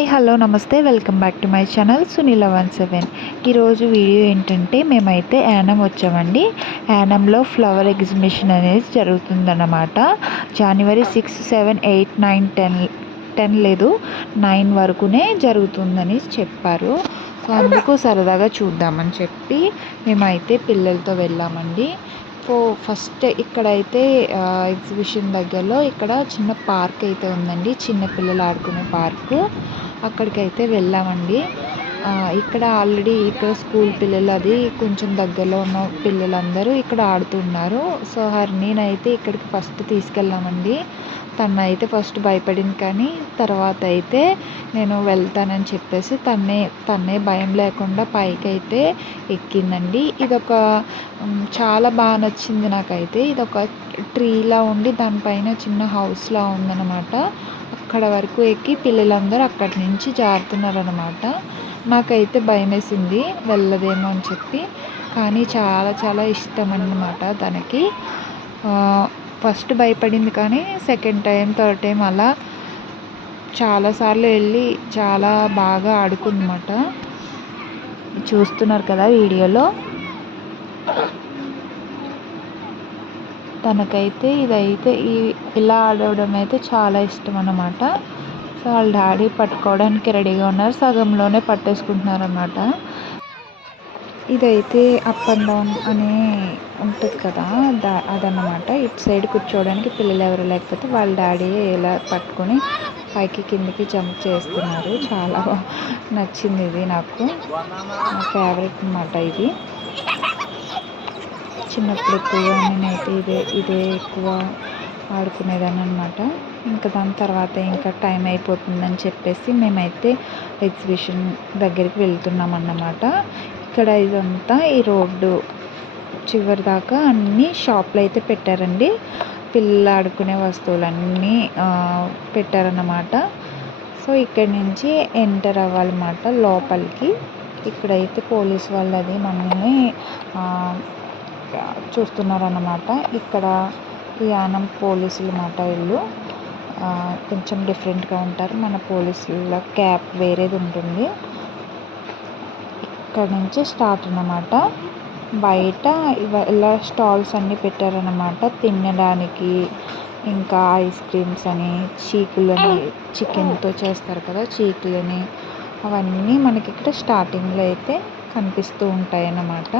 Hi hello నమస్తే welcome back to my channel Sunila one seven. ఈరోజు video ఏంటంటే మేమైతే యానం వచ్చామండి. యానంలో ఫ్లవర్ ఎగ్జిబిషన్ అనేది జరుగుతుందన్నమాట. జనవరి six seven eight nine ten ten లేదు. నైన్ వరకునే జరుగుతుందని చెప్పారు. సో అందుకు సరదాగా చూద్దామని చెప్పి మేమైతే పిల్లలతో వెళ్ళామండి. సో ఫస్ట్ ఇక్కడైతే ఎగ్జిబిషన్ దగ్గరలో ఇక్కడ చిన్న పార్క్ అయితే ఉందండి. చిన్న పిల్లలు ఆడుకునే పార్కు. అక్కడికైతే వెళ్ళామండి. ఇక్కడ ఆల్రెడీ ఇక్కడ స్కూల్ పిల్లలు అది కొంచెం దగ్గరలో ఉన్న పిల్లలందరూ ఇక్కడ ఆడుతున్నారు. సో హర్నీనైతే ఇక్కడికి ఫస్ట్ తీసుకెళ్ళామండి. తను అయితే ఫస్ట్ భయపడింది కానీ తర్వాత అయితే నేను వెళ్తానని చెప్పేసి తన్నే తన్నే భయం లేకుండా పైకి అయితే ఎక్కిందండి. ఇదొక చాలా బాగా నచ్చింది నాకైతే. ఇదొక ట్రీలా ఉండి దానిపైన చిన్న హౌస్లా ఉందన్నమాట. అక్కడ వరకు ఎక్కి పిల్లలందరూ అక్కడి నుంచి జారుతున్నారనమాట నాకైతే భయం వేసింది వెళ్ళదేమో అని చెప్పి. కానీ చాలా చాలా ఇష్టం అన్నమాట తనకి ఫస్ట్ భయపడింది కానీ సెకండ్ టైం థర్డ్ టైం అలా చాలాసార్లు వెళ్ళి చాలా బాగా ఆడుకుందన్నమాట. చూస్తున్నారు కదా వీడియోలో. తనకైతే ఇదైతే ఈ ఇలా ఆడడం అయితే చాలా ఇష్టం అన్నమాట. సో వాళ్ళ డాడీ పట్టుకోవడానికి రెడీగా ఉన్నారు. సగంలోనే పట్టేసుకుంటున్నారు అన్నమాట ఇదైతే అప్ అండ్ డౌన్ అనే ఉంటుంది కదా దా అదన్నమాట. ఇటు సైడ్ కూర్చోవడానికి పిల్లలు ఎవరు లేకపోతే వాళ్ళ డాడీ ఇలా పట్టుకొని పైకి కిందకి జంప్ చేస్తున్నారు. చాలా నచ్చింది ఇది నాకు. నా ఫేవరెట్ అనమాట ఇది. చిన్నప్పుడు ఎక్కువగా నేనైతే ఇదే ఇదే ఎక్కువ ఆడుకునేదాన్ని అనమాట ఇంకా దాని తర్వాత ఇంకా టైం అయిపోతుందని చెప్పేసి మేమైతే ఎగ్జిబిషన్ దగ్గరికి వెళ్తున్నాం అన్నమాట ఇక్కడ ఇదంతా ఈ రోడ్డు చివరి దాకా అన్ని షాపులు అయితే పెట్టారండి. పిల్లలు ఆడుకునే వస్తువులన్నీ పెట్టారన్నమాట. సో ఇక్కడి నుంచి ఎంటర్ అవ్వాలన్నమాట లోపలికి. ఇక్కడైతే పోలీస్ వాళ్ళది మమ్మల్ని చూస్తున్నారన్నమాట. ఇక్కడ యానం పోలీసులు మాట వీళ్ళు. కొంచెం డిఫరెంట్గా ఉంటారు. మన పోలీసుల క్యాప్ వేరేది ఉంటుంది. ఇక్కడ నుంచి స్టార్ట్ అన్నమాట. బయట ఇలా స్టాల్స్ అన్నీ పెట్టారన్నమాట. తినడానికి ఇంకా ఐస్ క్రీమ్స్ అని చీకులని చికెన్తో చేస్తారు కదా చీకులని. అవన్నీ మనకి ఇక్కడ స్టార్టింగ్లో అయితే కనిపిస్తూ ఉంటాయి అన్నమాట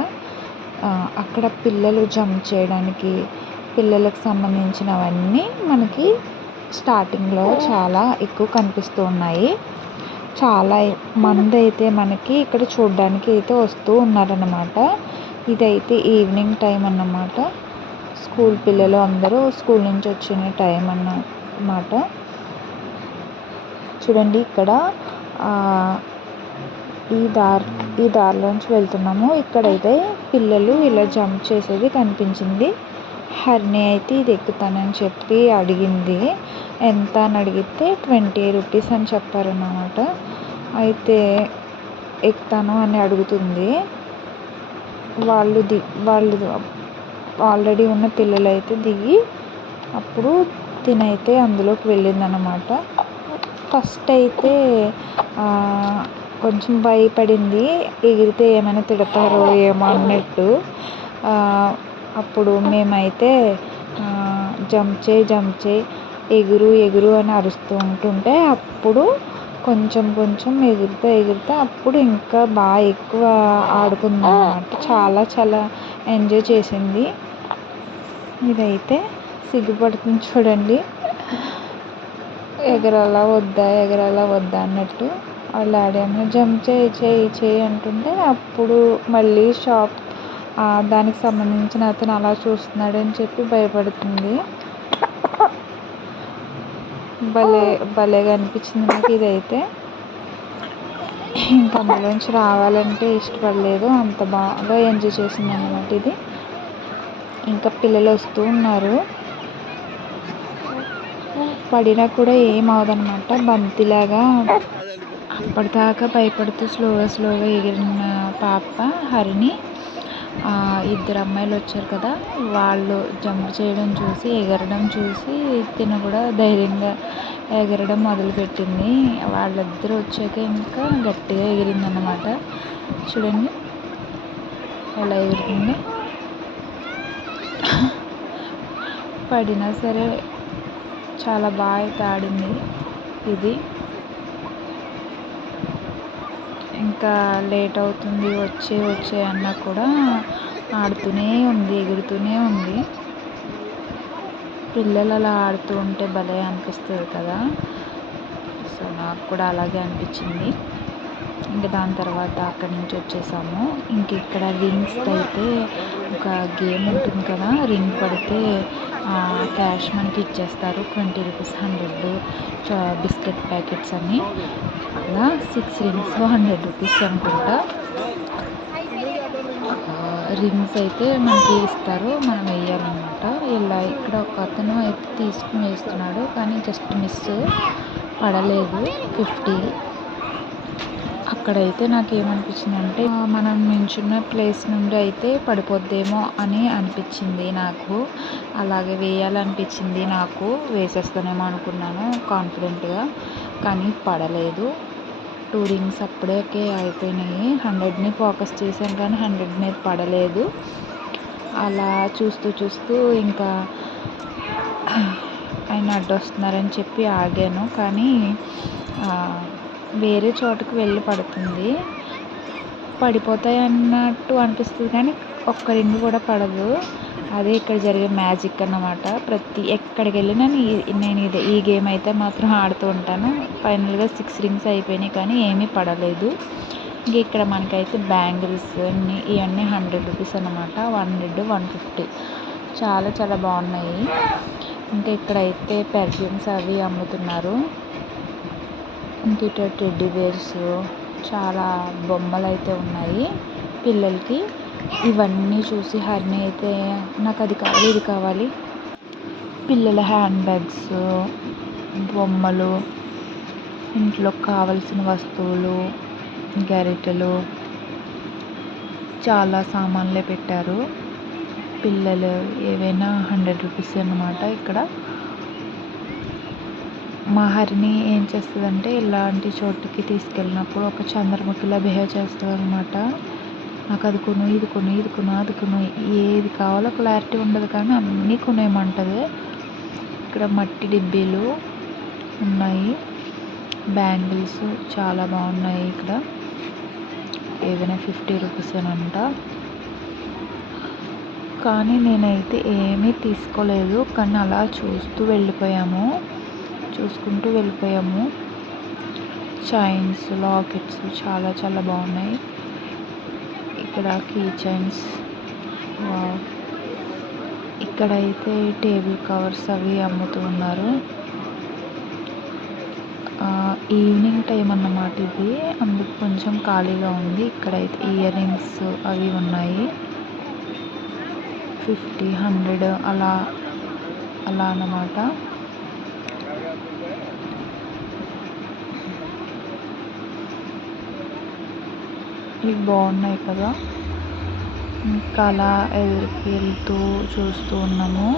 అక్కడ పిల్లలు జంప్ చేయడానికి పిల్లలకు సంబంధించినవన్నీ మనకి స్టార్టింగ్లో చాలా ఎక్కువ కనిపిస్తూ ఉన్నాయి. చాలా మంది అయితే మనకి ఇక్కడ చూడడానికి అయితే వస్తూ ఉన్నారన్నమాట. ఇదైతే ఈవినింగ్ టైం అన్నమాట. స్కూల్ పిల్లలు అందరూ స్కూల్ నుంచి వచ్చిన టైం అన్నమాట. చూడండి ఇక్కడ ఈ దారి ఈ దారిలోంచి వెళ్తున్నాము. ఇక్కడైతే పిల్లలు ఇలా జంప్ చేసేది కనిపించింది. హర్ని అయితే ఇది ఎక్కుతానని చెప్పి అడిగింది. ఎంత అని అడిగితే ట్వంటీ రూపీస్ అని చెప్పారన్నమాట. అయితే ఎక్కుతాను అని అడుగుతుంది. వాళ్ళు ది వాళ్ళు ఆల్రెడీ ఉన్న పిల్లలు అయితే దిగి అప్పుడు తినైతే అందులోకి వెళ్ళిందనమాట ఫస్ట్ అయితే కొంచెం భయపడింది. ఎగిరితే ఏమైనా తిడతారో ఏమో అన్నట్టు. అప్పుడు మేమైతే జంప్ చేయి జంప్ చేయి ఎగురు ఎగురు అని అరుస్తూ ఉంటుంటే అప్పుడు కొంచెం కొంచెం ఎగురుతూ ఎగురుతూ అప్పుడు ఇంకా బాగా ఎక్కువ ఆడుకుంది అన్నమాట చాలా చాలా ఎంజాయ్ చేసింది. ఇదైతే సిగ్గుపడుతుంది చూడండి. ఎగరాలా వద్దా ఎగరాలా వద్దా అన్నట్టు. వాళ్ళు డాడీ జంప్ చేయి చేయి చేయి అంటుంటే అప్పుడు మళ్ళీ షాప్ దానికి సంబంధించిన అతను అలా చూస్తున్నాడని చెప్పి భయపడుతుంది. భలే భలేగా అనిపించింది నాకు ఇదైతే. ఇంకా అందులోంచి రావాలంటే ఇష్టపడలేదు. అంత బాగా ఎంజాయ్ చేసింది అనమాట ఇది. ఇంకా పిల్లలు వస్తూ ఉన్నారు. పడినా కూడా ఏం అవదనమాట బంతిలాగా అప్పటిదాకా భయపడుతూ స్లోగా స్లోగా ఎగిరిన పాప హరిణి ఇద్దరు అమ్మాయిలు వచ్చారు కదా వాళ్ళు జంప్ చేయడం చూసి ఎగరడం చూసి తిను కూడా ధైర్యంగా ఎగరడం మొదలుపెట్టింది. వాళ్ళిద్దరూ వచ్చాక ఇంకా గట్టిగా ఎగిరింది అన్నమాట చూడండి ఎలా ఎగురుతుంది. పడినా సరే చాలా బాగా తాడింది ఇది. ఇంకా లేట్ అవుతుంది వచ్చే వచ్చే అన్నా కూడా ఆడుతూనే ఉంది ఎగురుతూనే ఉంది. పిల్లలు అలా ఆడుతూ ఉంటే భలే అనిపిస్తుంది కదా. సో నాకు కూడా అలాగే అనిపించింది. ఇంకా దాని తర్వాత అక్కడి నుంచి వచ్చేసాము. ఇంక ఇక్కడ రింగ్స్ అయితే ఒక గేమ్ ఉంటుంది కదా రింగ్ పడితే క్యాష్ మనకి ఇచ్చేస్తారు. Twenty rupees hundred biscuit packets అని. అలా సిక్స్ రింగ్స్ హండ్రెడ్ రూపీస్ అనుకుంటా. రింగ్స్ అయితే మనకి ఇస్తారు మనం వేయాలన్నమాట ఇలా ఇక్కడ ఒక అతను అయితే తీసుకుని వేస్తున్నాడు కానీ జస్ట్ మిస్ పడలేదు. ఫిఫ్టీ. అక్కడైతే నాకు ఏమనిపించింది అంటే మనం నించున్న ప్లేస్ నుండి అయితే పడిపోద్దేమో అని అనిపించింది నాకు. అలాగే వేయాలనిపించింది నాకు. వేసేస్తానేమో అనుకున్నాను కాన్ఫిడెంట్గా. కానీ పడలేదు. టూ రింగ్స్ అప్పుడే అయిపోయినాయి. హండ్రెడ్ని ఫోకస్ చేశాను కానీ హండ్రెడ్ మీద పడలేదు. అలా చూస్తూ చూస్తూ ఇంకా ఆయన అడ్డొస్తున్నారని చెప్పి ఆగాను. కానీ వేరే చోటుకి వెళ్ళి పడుతుంది. పడిపోతాయి అన్నట్టు అనిపిస్తుంది కానీ ఒక్క రింగ్ కూడా పడదు. అదే ఇక్కడ జరిగే మ్యాజిక్ అన్నమాట. ప్రతి ఎక్కడికి వెళ్ళినా నేను ఇదే ఈ గేమ్ అయితే మాత్రం ఆడుతూ ఉంటాను. ఫైనల్గా సిక్స్ రింగ్స్ అయిపోయినాయి కానీ ఏమీ పడలేదు. ఇంక ఇక్కడ మనకైతే బ్యాంగిల్స్ అన్నీ ఇవన్నీ హండ్రెడ్ రూపీస్ అనమాట వన్ హండ్రెడ్ వన్ ఫిఫ్టీ. చాలా చాలా బాగున్నాయి. ఇంకా ఇక్కడైతే పెర్ఫ్యూమ్స్ అవి అమ్ముతున్నారు. ఇంక ఇటు టెడ్డీ బేర్స్ చాలా బొమ్మలు అయితే ఉన్నాయి పిల్లలకి. ఇవన్నీ చూసి హరిణి అయితే నాకు అది కావాలి ఇది కావాలి. పిల్లల హ్యాండ్ బ్యాగ్స్ బొమ్మలు ఇంట్లో కావలసిన వస్తువులు గరిటెలు చాలా సామాన్లే పెట్టారు. పిల్లలు ఏవైనా హండ్రెడ్ రూపీస్ అన్నమాట ఇక్కడ. మా హరిణి ఏం చేస్తుందంటే ఇలాంటి చోటుకి తీసుకెళ్ళినప్పుడు ఒక చంద్రముఖిలా బిహేవ్ చేస్తుంది అనమాట నాకు అది కొను ఇది కొను ఇది కొను అది కొను. ఏది కావాలో క్లారిటీ ఉండదు కానీ అన్నీ కొనేయమంటుంది. ఇక్కడ మట్టి డిబ్బీలు ఉన్నాయి. బ్యాంగిల్స్ చాలా బాగున్నాయి ఇక్కడ. ఏదైనా ఫిఫ్టీ రూపీస్ అంట కానీ నేనైతే ఏమీ తీసుకోలేదు. కానీ అలా చూస్తూ వెళ్ళిపోయాము. చూసుకుంటూ వెళ్ళిపోయాము. చైన్స్ లాకెట్స్ చాలా చాలా బాగున్నాయి. ఇక్కడ కీ చైన్స్. ఇక్కడైతే టేబుల్ కవర్స్ అవి అమ్ముతూ ఉన్నారు. ఈవినింగ్ టైం అన్నమాట ఇది. అందుకు కొంచెం ఖాళీగా ఉంది. ఇక్కడైతే ఇయర్ రింగ్స్ అవి ఉన్నాయి. ఫిఫ్టీ హండ్రెడ్ అలా అలా అన్నమాట. ఇవి బాగున్నాయి కదా. ఇంకా అలా ఎదురుకి వెళ్తూ చూస్తూ ఉన్నాము.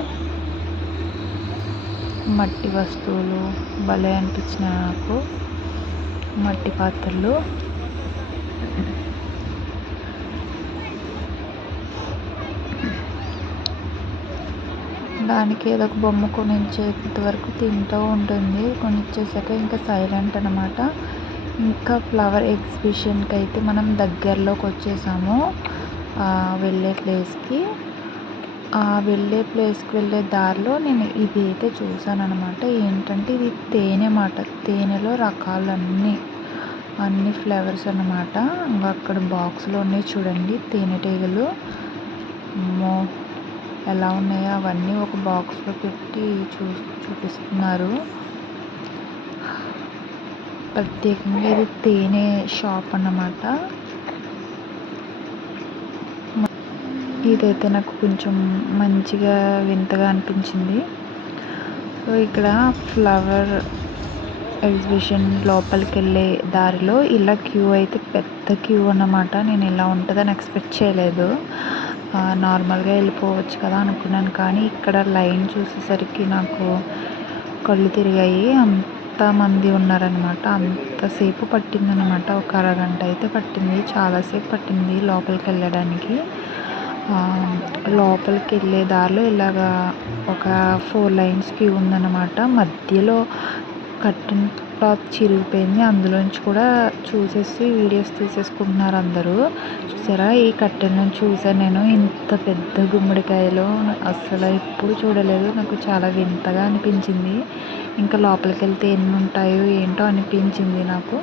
మట్టి వస్తువులు భలే అనిపించినాయి నాకు. మట్టి పాత్రలు. దానికి ఏదో ఒక బొమ్మ కొనిచ్చేంత వరకు తింటూ ఉంటుంది. కొనిచ్చేసాక ఇంకా సైలెంట్ అనమాట ఇంకా ఫ్లవర్ ఎగ్జిబిషన్కి అయితే మనం దగ్గరలోకి వచ్చేసాము వెళ్ళే ప్లేస్కి. ఆ వెళ్ళే ప్లేస్కి వెళ్ళే దారిలో నేను ఇది అయితే చూసాను అనమాట ఏంటంటే ఇది తేనె మాట తేనెలో రకాలన్నీ అన్ని ఫ్లేవర్స్ అన్నమాట. ఇంకా అక్కడ బాక్స్లో ఉన్నాయి చూడండి తేనెటీగలు అమ్మో ఎలా ఉన్నాయో అవన్నీ ఒక బాక్స్లో పెట్టి చూ చూపిస్తున్నారు. ప్రత్యేకంగా ఇది తేనె షాప్ అన్నమాట. ఇదైతే నాకు కొంచెం మంచిగా వింతగా అనిపించింది. సో ఇక్కడ ఫ్లవర్ ఎగ్జిబిషన్ లోపలికి వెళ్ళే దారిలో ఇలా క్యూ అయితే పెద్ద క్యూ అన్నమాట. నేను ఇలా ఉంటుందని ఎక్స్పెక్ట్ చేయలేదు. నార్మల్గా వెళ్ళిపోవచ్చు కదా అనుకున్నాను. కానీ ఇక్కడ లైన్ చూసేసరికి నాకు కళ్ళు తిరిగాయి. మంది ఉన్నారనమాట అంతసేపు పట్టిందనమాట ఒక అరగంట అయితే పట్టింది. చాలాసేపు పట్టింది లోపలికి వెళ్ళడానికి లోపలికి వెళ్ళే దారిలో ఇలాగా ఒక ఫోర్ లైన్స్ క్యూ ఉందన్నమాట. మధ్యలో కర్టెన్ క్లాత్ చిరిగిపోయింది. అందులోంచి కూడా చూసేసి వీడియోస్ తీసేసుకుంటున్నారు అందరూ. చూసారా? ఈ కట్టెను చూసాను నేను. ఇంత పెద్ద గుమ్మడికాయలు అస్సలు ఎప్పుడు చూడలేదు. నాకు చాలా వింతగా అనిపించింది. ఇంకా లోపలికి వెళ్తే ఎన్ని ఉంటాయో ఏంటో అనిపించింది నాకు.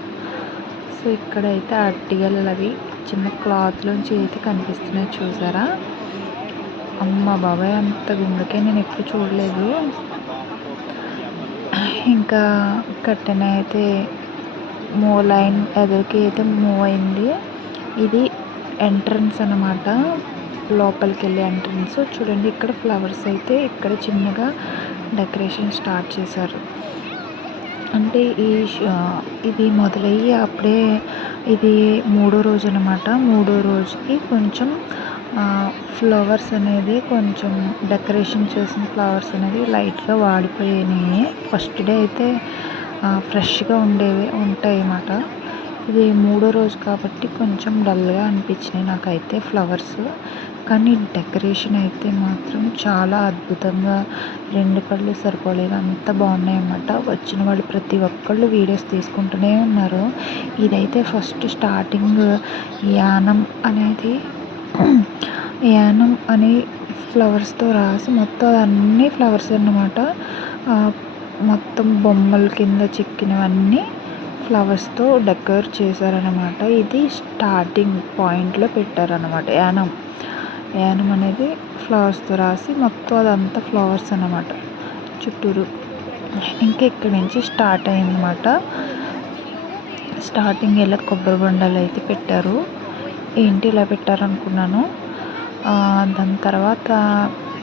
సో ఇక్కడైతే అరటిగెలలు అవి చిన్న క్లాత్లోంచి అయితే కనిపిస్తున్నాయి. చూసారా? అమ్మ బాబాయ్! అంత గుమ్మడికాయ నేను ఎప్పుడు చూడలేదు. ఇంకా కట్టెన అయితే మూవ్ లైన్ ఎదురుకి అయితే మూవ్ అయింది. ఇది ఎంట్రన్స్ అనమాట లోపలికి వెళ్ళే ఎంట్రన్స్. చూడండి ఇక్కడ ఫ్లవర్స్ అయితే ఇక్కడ చిన్నగా డెకరేషన్ స్టార్ట్ చేశారు. అంటే ఈ ఇది మొదలయ్యి అప్పుడే ఇది మూడో రోజు అనమాట మూడో రోజుకి కొంచెం ఫ్లవర్స్ అనేది కొంచెం డెకరేషన్ చేసిన ఫ్లవర్స్ అనేది లైట్గా వాడిపోయినాయి. ఫస్ట్ డే అయితే ఫ్రెష్గా ఉండేవి ఉంటాయి అన్నమాట. ఇది మూడో రోజు కాబట్టి కొంచెం డల్గా అనిపించినాయి నాకైతే ఫ్లవర్స్. కానీ డెకరేషన్ అయితే మాత్రం చాలా అద్భుతంగా రెండు కళ్ళు సరిపోలేదు. అంత బాగున్నాయి అన్నమాట. వచ్చిన వాళ్ళు ప్రతి ఒక్కళ్ళు వీడియోస్ తీసుకుంటూనే ఉన్నారు. ఇదైతే ఫస్ట్ స్టార్టింగ్ యానం అనేది యానం అని ఫ్లవర్స్తో రాసి మొత్తం అన్నీ ఫ్లవర్స్ అన్నమాట. మొత్తం బొమ్మల కింద చెక్కినవన్నీ ఫ్లవర్స్తో డెకర్ చేశారనమాట ఇది స్టార్టింగ్ పాయింట్లో పెట్టారనమాట యానం. యానం అనేది ఫ్లవర్స్తో రాసి మొత్తం అదంతా ఫ్లవర్స్ అనమాట చుట్టూరు ఇంకా ఇక్కడి నుంచి స్టార్ట్ అయిందన్నమాట. స్టార్టింగ్ ఇలా కొబ్బరి బొండాలు అయితే పెట్టారు. ఏంటి ఇలా పెట్టారనుకున్నాను. దాని తర్వాత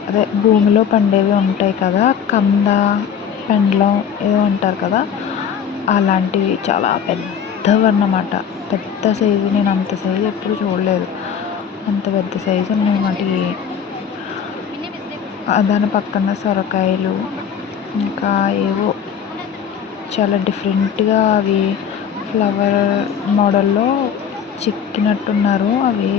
అదే భూమిలో పండేవి ఉంటాయి కదా కంద పెండలం ఏదో అంటారు కదా అలాంటివి చాలా పెద్దవి అన్నమాట పెద్ద సైజు నేను అంత సైజు ఎప్పుడు చూడలేదు. అంత పెద్ద సైజు ఉన్నాయి వాటికి దాని పక్కన సొరకాయలు ఇంకా ఏవో చాలా డిఫరెంట్గా అవి ఫ్లవర్ మోడల్లో చెక్కినట్టున్నారు. అవి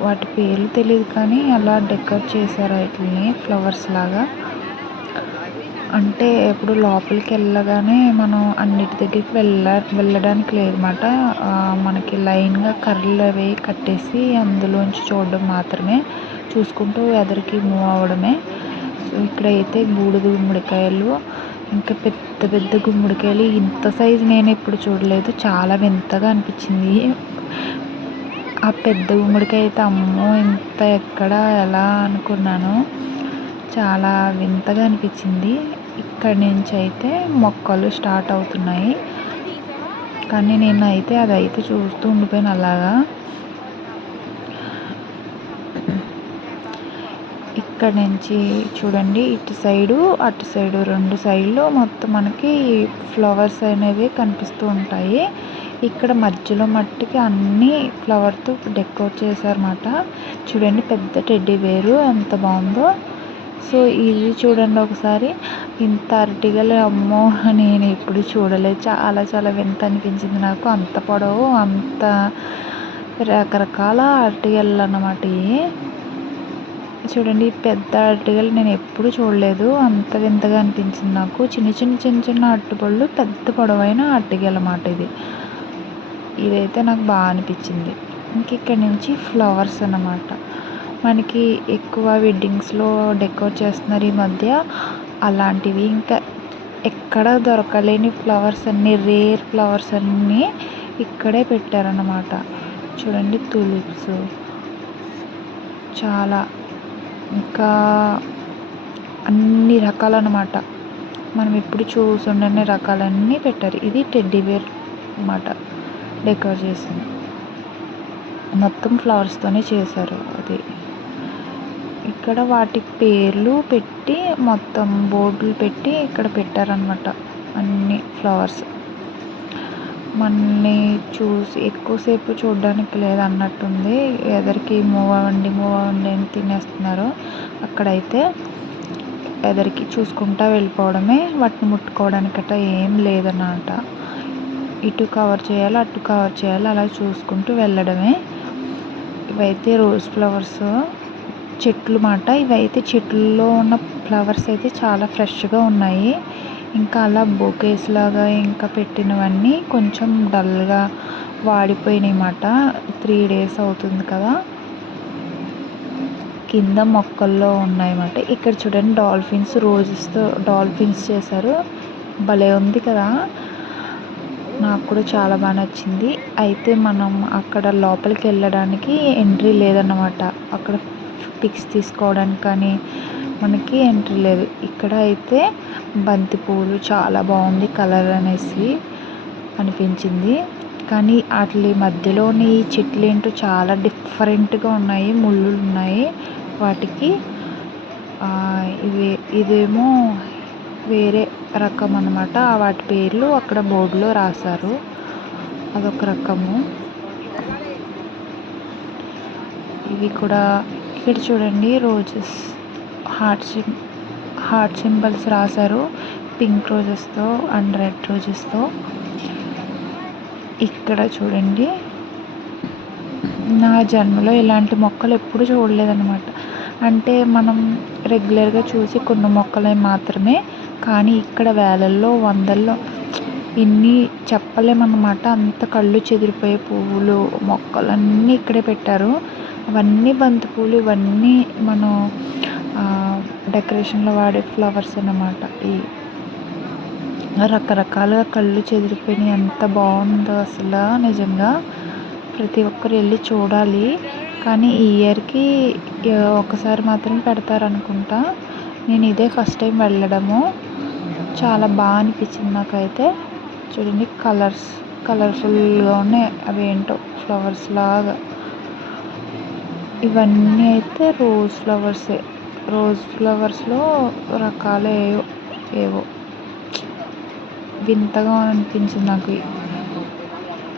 వాటి పేర్లు తెలియదు కానీ అలా డెకరేట్ చేశారు వాటిని ఫ్లవర్స్ లాగా. అంటే ఇప్పుడు లోపలికి వెళ్ళగానే మనం అన్నిటి దగ్గరికి వెళ్ళ వెళ్ళడానికి లేదన్నమాట. మనకి లైన్గా కర్రలు అవి కట్టేసి అందులోంచి చూడడం మాత్రమే. చూసుకుంటూ ఎదరికి మూవ్ అవ్వడమే. సో ఇక్కడైతే బూడిద గుమ్మడికాయలు ఇంకా పెద్ద పెద్ద పెద్ద గుమ్మడికాయలు ఇంత సైజు నేను ఎప్పుడు చూడలేదు. చాలా వింతగా అనిపించింది. ఆ పెద్ద గుమ్మడికాయ అయితే అమ్మో ఇంత ఎక్కడ ఎలా అనుకున్నాను. చాలా వింతగా అనిపించింది. ఇక్కడి నుంచి అయితే మొక్కలు స్టార్ట్ అవుతున్నాయి. కానీ నేను అయితే అది అయితే చూస్తూ ఉండిపోయాను అలాగా. ఇక్కడ నుంచి చూడండి ఇటు సైడు అటు సైడు రెండు సైడ్లు మొత్తం మనకి ఫ్లవర్స్ అనేవి కనిపిస్తూ ఉంటాయి. ఇక్కడ మధ్యలో మట్టికి అన్ని ఫ్లవర్తో డెకరేట్ చేశారన్నమాట. చూడండి పెద్ద టెడ్డీ వేరు ఎంత బాగుందో. సో ఇది చూడండి ఒకసారి. ఇంత అరటిగలు అమ్మో నేను ఎప్పుడు చూడలేదు. చాలా చాలా వింత అనిపించింది నాకు. అంత పొడవు అంత రకరకాల అరటిగెలు అన్నమాట ఇవి. చూడండి పెద్ద అరటిగెలు నేను ఎప్పుడు చూడలేదు. అంత వింతగా అనిపించింది నాకు. చిన్న చిన్న చిన్న చిన్న అరటిపళ్ళు పెద్ద పొడవైన అరటిగెలు అన్నమాట ఇది. ఇదైతే నాకు బాగా అనిపించింది. ఇంక ఇక్కడ నుంచి ఫ్లవర్స్ అన్నమాట. మనకి ఎక్కువ వెడ్డింగ్స్లో డెకోర్ చేస్తున్నారు ఈ మధ్య. అలాంటివి ఇంకా ఎక్కడ దొరకలేని ఫ్లవర్స్ అన్నీ రేర్ ఫ్లవర్స్ అన్నీ ఇక్కడే పెట్టారన్నమాట. చూడండి తులిప్స్. చాలా ఇంకా అన్ని రకాలన్నమాట. మనం ఎప్పుడు చూసుండని రకాలన్నీ పెట్టారు. ఇది టెడ్డీ బేర్ అన్నమాట డెకర్ చేసింది. మొత్తం ఫ్లవర్స్తోనే చేశారు అది. ఇక్కడ వాటి పేర్లు పెట్టి మొత్తం బోర్డులు పెట్టి ఇక్కడ పెట్టారనమాట అన్ని ఫ్లవర్స్ మనల్ని చూసి ఎక్కువసేపు చూడడానికి లేదన్నట్టుంది. ఎదరికి మూవ్ అవ్వండి మూవ్ అవ్వండి అని తినేస్తున్నారు. అక్కడైతే ఎదరికి చూసుకుంటా వెళ్ళిపోవడమే వాటిని ముట్టుకోవడానికట ఏం లేదన్నమాట. ఇటు కవర్ చేయాలి అటు కవర్ చేయాలి అలా చూసుకుంటూ వెళ్ళడమే. ఇవైతే రోజ్ ఫ్లవర్స్ చెట్లు మాట. ఇవైతే చెట్లలో ఉన్న ఫ్లవర్స్ అయితే చాలా ఫ్రెష్గా ఉన్నాయి. ఇంకా అలా బొకేస్ లాగా ఇంకా పెట్టినవన్నీ కొంచెం డల్గా వాడిపోయినాయి అన్నమాట త్రీ డేస్ అవుతుంది కదా. కింద మొక్కల్లో ఉన్నాయన్నమాట. ఇక్కడ చూడండి డాల్ఫిన్స్ రోజెస్తో డాల్ఫిన్స్ చేశారు. భలే ఉంది కదా. నాకు కూడా చాలా బాగా నచ్చింది. అయితే మనం అక్కడ లోపలికి వెళ్ళడానికి ఎంట్రీ లేదన్నమాట. అక్కడ పిక్స్ తీసుకోవడానికి కానీ మనకి ఎంట్రీ లేదు. ఇక్కడ అయితే బంతి చాలా బాగుంది కలర్ అనేసి అనిపించింది. కానీ వాటి మధ్యలోని చెట్లు ఏంటో చాలా డిఫరెంట్గా ఉన్నాయి ముళ్ళు ఉన్నాయి. వాటికి ఇవి ఇదేమో వేరే రకం అనమాట వాటి పేర్లు అక్కడ బోర్డులో రాశారు. అదొక రకము. ఇవి కూడా ఇక్కడ చూడండి roses heart sym heart symbols రాశారు. పింక్ రోజెస్తో అండ్ రెడ్ రోజెస్తో ఇక్కడ చూడండి. నా జన్మలో ఇలాంటి మొక్కలు ఎప్పుడు చూడలేదన్నమాట. అంటే మనం రెగ్యులర్గా చూసి కొన్ని మొక్కలు మాత్రమే కానీ ఇక్కడ వేలల్లో వందల్లో ఇన్ని చెప్పలేమన్నమాట. అంత కళ్ళు చెదిరిపోయే పువ్వులు మొక్కలన్నీ ఇక్కడే పెట్టారు. అవన్నీ బంతి పువ్వులు ఇవన్నీ మనం డెకరేషన్లో వాడే ఫ్లవర్స్ అన్నమాట. ఈ రకరకాలుగా కళ్ళు చెదిరిపోయినాయి. ఎంత బాగుందో అసలు నిజంగా. ప్రతి ఒక్కరు వెళ్ళి చూడాలి. కానీ ఈ ఇయర్కి ఒకసారి మాత్రం పెడతారు అనుకుంటా నేను ఇదే ఫస్ట్ టైం వెళ్ళడము. చాలా బాగా అనిపించింది నాకైతే. చూడండి కలర్స్ కలర్ఫుల్గా ఉన్నాయి. అవి ఏంటో ఫ్లవర్స్ లాగా. ఇవన్నీ అయితే రోజ్ ఫ్లవర్సే. రోజ్ ఫ్లవర్స్లో రకాలు ఏవో ఏవో. వింతగా అనిపించింది నాకు.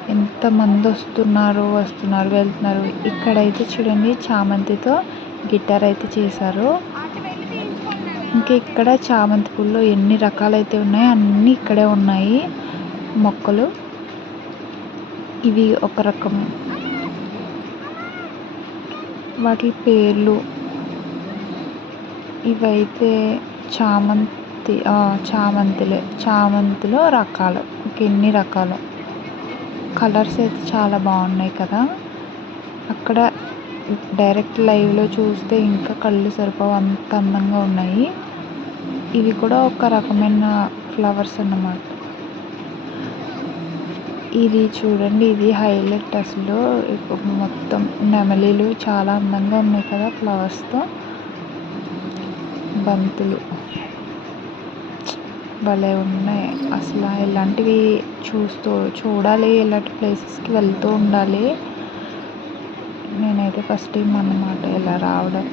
ఎంతమంది వస్తున్నారు వస్తున్నారు వెళ్తున్నారు. ఇక్కడైతే చూడండి చామంతితో గిటార్ అయితే చేశారు. ఇంకా ఇక్కడ చామంతి పూలు ఎన్ని రకాలైతే ఉన్నాయో అన్నీ ఇక్కడే ఉన్నాయి. మొక్కలు. ఇవి ఒక రకం. వాటి పేర్లు. ఇవైతే చామంతి చామంతిలే. చామంతిలో రకాలు. ఎన్ని రకాలు. కలర్స్ అయితే చాలా బాగున్నాయి కదా. అక్కడ డైరెక్ట్ లైవ్లో చూస్తే ఇంకా కళ్ళు సరిపోవు. అంత అందంగా ఉన్నాయి. ఇవి కూడా ఒక రకమైన ఫ్లవర్స్ అన్నమాట. ఇది చూడండి. ఇది హైలైట్ అసలు. మొత్తం నెమలీలు చాలా అందంగా ఉన్నాయి కదా ఫ్లవర్స్తో. బంతులు. భలే ఉన్నాయి. అసలు ఇలాంటివి చూస్తూ చూడాలి. ఇలాంటి ప్లేసెస్కి వెళ్తూ ఉండాలి. నేనైతే ఫస్ట్ టైం అన్నమాట ఇలా రావడం.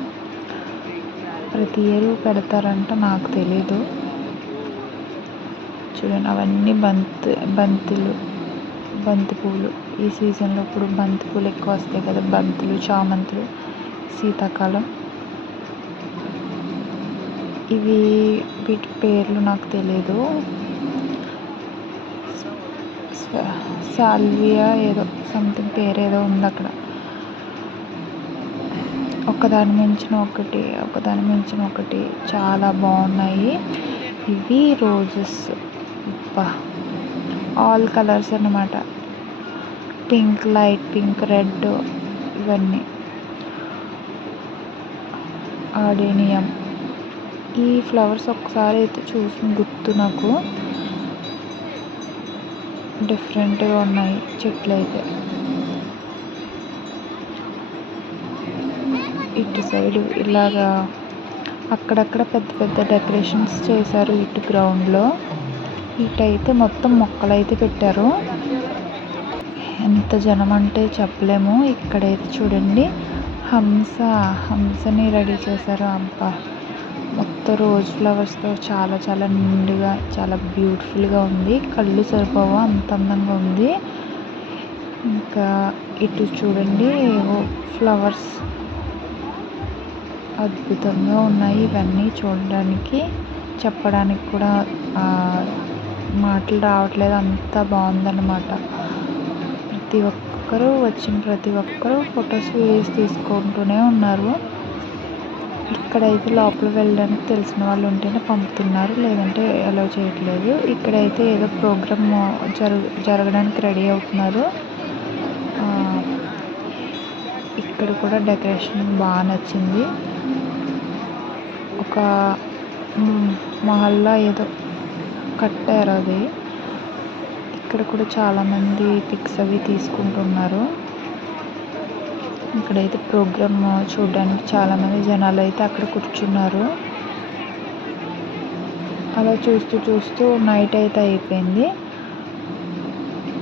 ప్రతి ఇయర్ పెడతారంట నాకు తెలీదు. చూడండి అవన్నీ బంతి బంతులు బంతి పూలు. ఈ సీజన్లో ఇప్పుడు బంతి పూలు ఎక్కువ వస్తాయి కదా. బంతులు చామంతులు శీతాకాలం. ఇవి వీటి పేర్లు నాకు తెలియదు సాల్వియా ఏదో సంథింగ్ పేరు ఏదో ఉంది అక్కడ. ఒకదాని మించిన ఒకటి ఒకదాని మించిన ఒకటి చాలా బాగున్నాయి. ఇవి రోజెస్. ఆల్ కలర్స్ అన్నమాట. పింక్ లైట్ పింక్ రెడ్ ఇవన్నీ. ఆడేనియం. ఈ ఫ్లవర్స్ ఒకసారి అయితే చూసిన గుర్తు నాకు. డిఫరెంట్గా ఉన్నాయి చెట్లు అయితే. ఇటు సైడ్ ఇలాగా అక్కడక్కడ పెద్ద పెద్ద డెకరేషన్స్ చేశారు ఇటు గ్రౌండ్లో ఇటైతే మొత్తం మొక్కలు అయితే పెట్టారు. ఎంత జనం అంటే చెప్పలేము. ఇక్కడైతే చూడండి. హంస హంసని రెడీ చేశారు. అబ్బా! మొత్తం రోజ్ ఫ్లవర్స్తో చాలా చాలా నిండుగా చాలా బ్యూటిఫుల్గా ఉంది. కళ్ళు సరిపోవు అంత అందంగా ఉంది. ఇంకా ఇటు చూడండి ఫ్లవర్స్ అద్భుతంగా ఉన్నాయి ఇవన్నీ చూడడానికి. చెప్పడానికి కూడా మాటలు రావట్లేదు. అంత బాగుందన్నమాట. ప్రతి ఒక్కరూ వచ్చిన ప్రతి ఒక్కరూ ఫొటోస్ వీడియోస్ తీసుకుంటూనే ఉన్నారు. ఇక్కడైతే లోపల వెళ్ళడానికి తెలిసిన వాళ్ళు ఉంటేనే పంపుతున్నారు. లేదంటే అలౌ చేయట్లేదు. ఇక్కడైతే ఏదో ప్రోగ్రామ్ జరుగు జరగడానికి రెడీ అవుతున్నారు. ఇక్కడ కూడా డెకరేషన్ బాగా నచ్చింది. ఒక మహల్లా ఏదో కట్టారు అది. ఇక్కడ కూడా చాలామంది పిక్స్ అవి తీసుకుంటున్నారు. ఇక్కడైతే ప్రోగ్రామ్ చూడడానికి చాలామంది జనాలు అయితే అక్కడ కూర్చున్నారు. అలా చూస్తూ చూస్తూ నైట్ అయితే అయిపోయింది.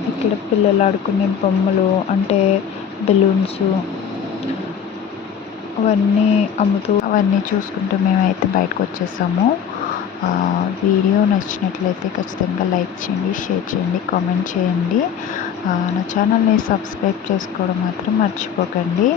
ఇక్కడ పిల్లలు ఆడుకునే బొమ్మలు అంటే బెలూన్స్ అవన్నీ అమ్ముతూ అవన్నీ చూసుకుంటూ మేమైతే బయటకు వచ్చేసాము. వీడియో నచ్చినట్లయితే ఖచ్చితంగా లైక్ చేయండి షేర్ చేయండి కామెంట్ చేయండి. నా ఛానల్ని సబ్స్క్రైబ్ చేసుకోవడం మాత్రం మర్చిపోకండి.